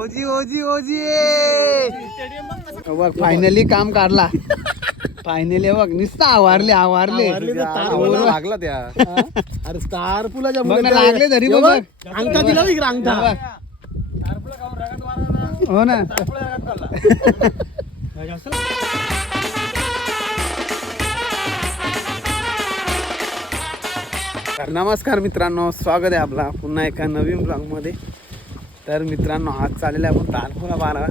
ओजी ओजी ओजी बघ फायनली काम काढला. फायनली बघ नुसतं आवारले लागला त्या. अरे स्टार पुलाच्या बघ ना लागले तरी बघ अंगठा दिला इकडे अंगठा. हो ना. तर नमस्कार मित्रांनो, स्वागत आहे आपला पुन्हा एका नवीन ब्लॉगमध्ये. तर मित्रांनो, आज चाललेला आहे आपण तारपुरा बारा.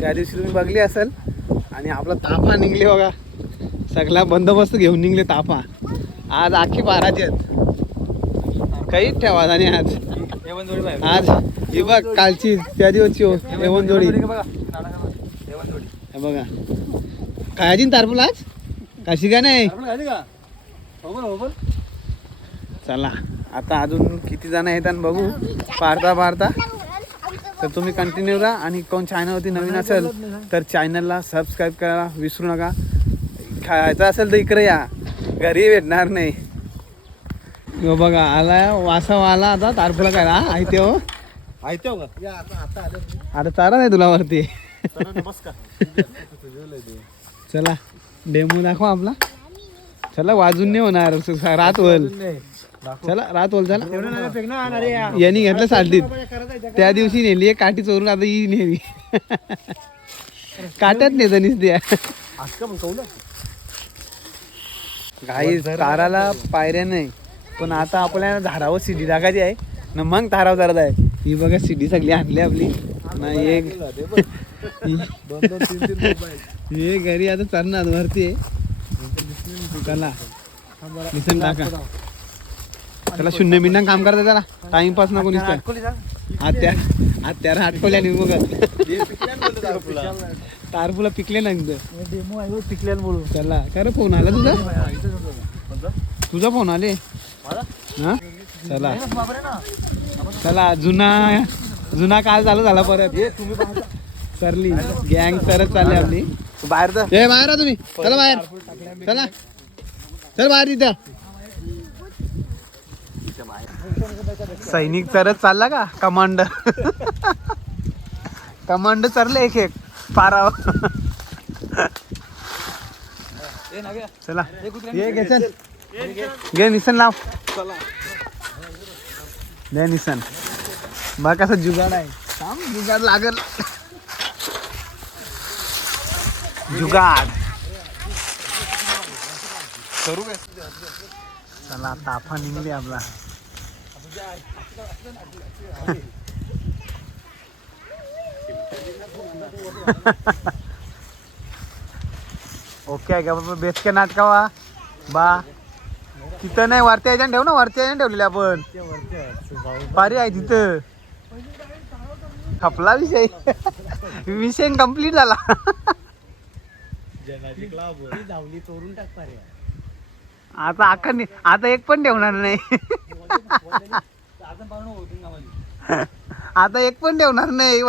त्या दिवशी तुम्ही बघली असेल आणि आपला ताफा निघले बघा. सगळा बंदोबस्त घेऊन निघले ताफा. आज आखी बाराची आहेत, काहीच ठेवा आणि आज ही बघ कालची त्या दिवसची एवन जोडी बघा. खायची तारपुला आज कशी का नाही. चला आता अजून किती जण आहेत आणि बघू पारता. तर तुम्ही कंटिन्यू राहा आणि कोण चॅनलवरती नवीन असेल तर चॅनलला सबस्क्राईब करायला विसरू नका. खायचं असेल तर इकडे या, घरी भेटणार नाही. हो बघा आला वासा आला आता तारपुला काय आयते हो आता चारा नाही तुला वरती. चला डेमो दाखवा आपला. चला वाजून नाही होणार रात होल. चला रात होल. चला यांनी घेतलं सालटीत त्या दिवशी नेली काठी चोरून, आता ही नेली काट्यात नेत निसत्या. काही ताराला पायऱ्या नाही, पण आता आपल्याला झाडावर शिडी टाकायची आहे ना. मग ताराव करत आहे. ही बघा शिडी सगळी आणली आपली ना. एक हे घरी आता चढणार वरती आहे. चला निसन टाका. चला 0 मिनिटां काम करता. चला टाइमपास नको नुसतं. आत्याला हटकवल्या नाही मग तारपुला पिकले नाही डेमो पिकल्या बोलू. चला खरं फोन आला तुझा फोन आले हा. चला चला जुना काल चालू झाला परत. सरली गँग सरच चालली आपली. बाहेर बाहेर तुम्ही. चला बाहेर. चला चल बाहेर. तिथं सैनिक तरच चालला का. कमांड चरले एक पाराव. चला ये घे. चल घे निसन लाव. दे निसन. बघ कसं जुगाड आहे. जुगाड लागल. जुगाड करू काय. चला ताफा निघली आपला. ओके आहे का बेस्ट के नाटकावा बा. तिथं नाही वरती यायच्या ठेव ना. वरती यायच्या ठेवलेली आपण पारी आहे तिथं. खपला विषय. विषय कम्प्लीट झाला. आता आता एक पण ठेवणार नाही. आता एक पण ठेवणार नाही.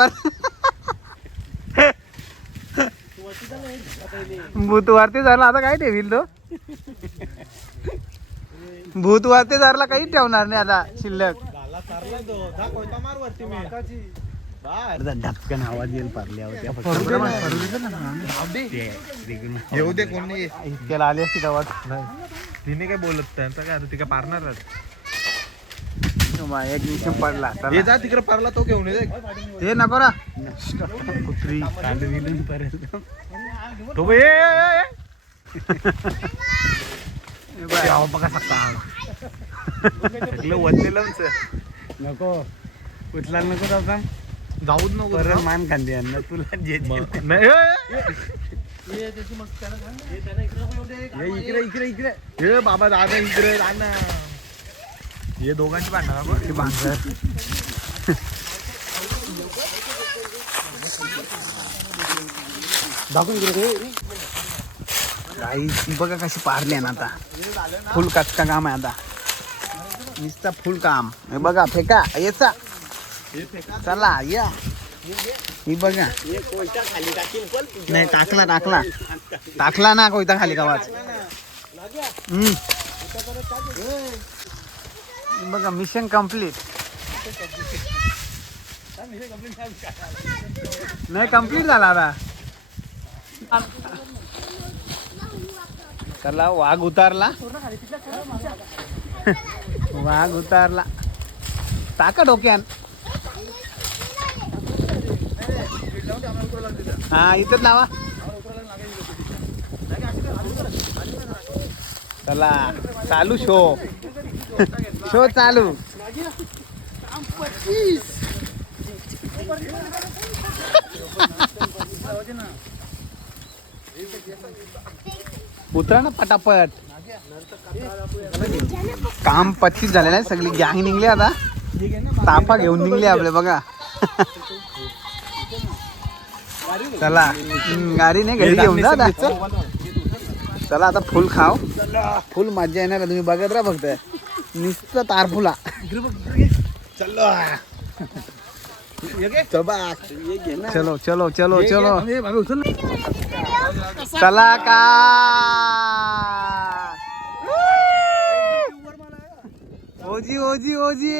भूत वरती झाला आता काय ठेवील तो. भूत वरती झाला काही ठेवणार नाही आता शिल्लक. धक्कन आवाज येईल पारल्यावर. येऊ दे कोणी त्याला आली असती गावात. तिने काय बोलत त्यांचा काय ती काय पारणार. एक निमिषम पडला जा तिकडे पारला तो घेऊन हे नको ना. कुत्री बघा सकाळ वरलेलं नको उचला नको. आता जाऊच नको. परत मान खांदी यांना तुला जे इकडे हे बाबा दादा इकडे ना. हे दोघांची भांडण भांगर. बघा कशी पारली ना. आता फुल कच्चा काम आहे. आता नुसता फुल काम. हे बघा फेका याचा. चला या. ही बघा नाही टाकला ना कोयता खाली गावात. बघा मिशन कम्प्लीट. नाही कम्प्लीट झाला आता. चला वाघ उतारला. वाघ उतारला. टाका डोक्यान. हा इथंच लावा. चला चालू शो. शो चालू. उतरा ना पटापट. काम 25 झालेलं आहे. सगळी गँग निघली आता. ताफा घेऊन निघली आपले बघा. चला गाडी नाही घरी घेऊन जा आता. चला आता फुल खाव. फुल मजा येणार तुम्ही बघत राहा फक्त. नुसतं तारफुला. चलो चलो चलो चलो. चला का ओजी ओजी ओजी.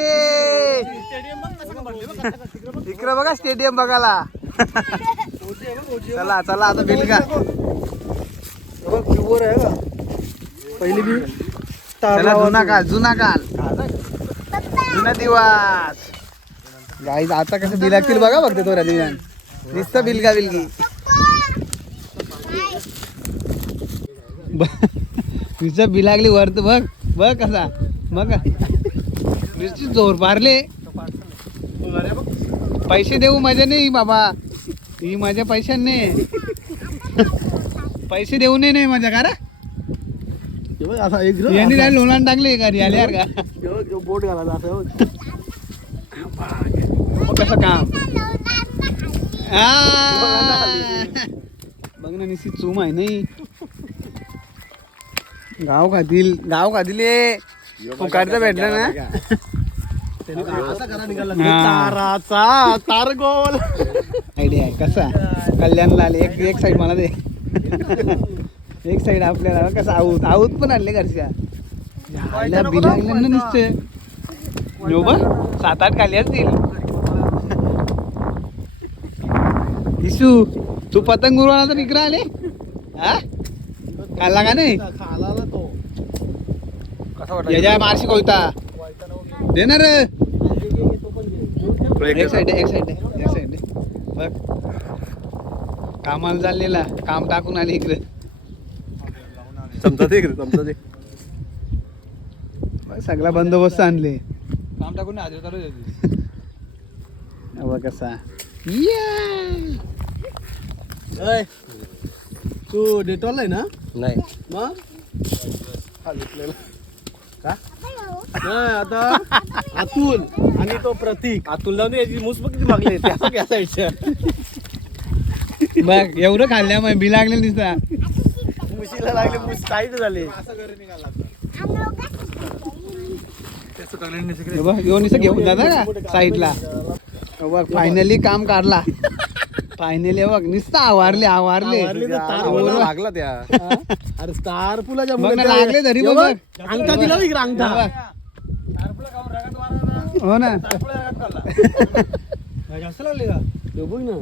इकडे बघा स्टेडियम बघायला. चला चला आता बिलगा. पहिली बी चला जुना काल जुना काल जुना दिवस. गाईज आता कसं बिल लागतील बघा बघते तो दिव्यान. नुसतं बिलगा बिलगी. नुसतं बिल लागली वरत बघ. बघ कसा बघ. नुसती जोर मारले. पैसे देऊ मजा नाही बाबा. ही माझ्या पैशांनी. पैसे देऊ नाही मजा का रे. यांनी काय लोलान टाकले घरी आल्यावर का. बोट घाला असं. कसं काम. बघ ना निश्चित चूम आहे नाही. गाव खातील गाव खातील. तू काढता भेटला ना. ताराचा तार गोल. आयडिया आहे कसा. कल्याणला आले. एक साईड मला दे. एक साईड आपल्याला कसं आऊत आऊत पण आणले घरच्या. बिलागल्या ना निश्चय. यो बघ 7-8 खाली असतील. इशू तू पतंग उडवायला तर इकडे आले. हा खाल्ला का नाही. खाला तो याच्या मारशी कोयता देणार. एक साईड एक साईड एक साईड बघ. कामाला चाललेला. काम टाकून आले इकडे. चमचा दे इकडे चमचा दे. सगळा बंदोबस्त आणले. काम टाकून हाजीर चालू बघ कसा. तू डेटॉल आहे ना. नाही मग का नाही आता अतुल आणि तो प्रतीक. अतुल लावून याची मूस बघ किती मागले. त्या साईडच्या बघ एवढं खाल्ल्या मग बी लागले दिसता. मुशीला लागले. मूस टाईट झाले. घेऊन घेऊन जाता का साईडला. बघ फायनली काम काढला. फायनली बघ नुसतं आवारले आवारले. लागला त्या. अरे स्टार पुलाच्या बघ ना लागले तरी बघ. अंगठा दिला इकडे अंगठा. हो ना. जास्त लागले का बघ ना.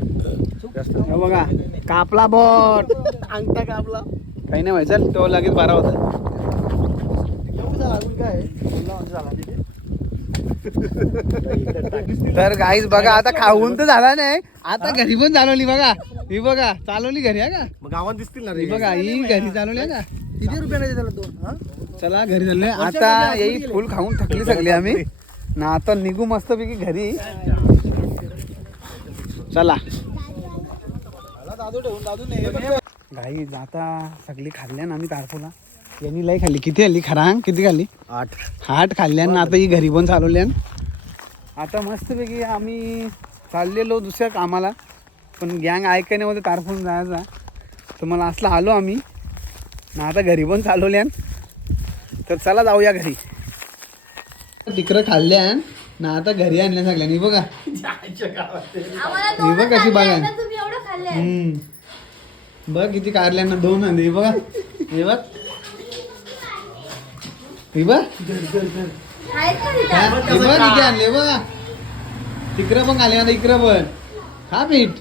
बघा कापला बोट. अंगठा कापला. काही नाही व्हायचं. तो लगेच 12 होता. तर गाईज बघा आता खाऊन तर झाला नाही. आता घरी पण चालवली बघा. ही बघा चालवली घरी आहे का. मग गावात दिसतील ना ही बघा ही घरी चालवली आहे का. किती रुपयाने त्याला तो. चला घरी चाललोय आता. येई फुल खाऊन थकली सगळी आम्ही ना. आता निघू मस्त पैकी घरी. चला गाईज आता सगळी खाल्ल्या ना आम्ही तारफुला. यांनी लई खाल्ली. किती खाल्ली खरांग. किती खाल्ली. 8 खाल्ल्यान. आता ही घरी पण चालवल्यान. आता मस्तपैकी आम्ही चाललेलो दुसऱ्या कामाला. पण गँग ऐकाय नाही होते तारफून जायचा. तर मला असला आलो आम्ही ना. आता घरी पण चालवल्यान. तर चला जाऊया घरी. तिकडं खाल्ल्यान ना. आता घरी आणल्या सगळ्यांनी बघा. ही बघ कशी बघा. बघ किती कारल्यांना 2 आणले. हे बघा हे बघ. ही बघ हे बघ इथे आणले बघ तिकडं पण आले ना इकडं पण खा मीठ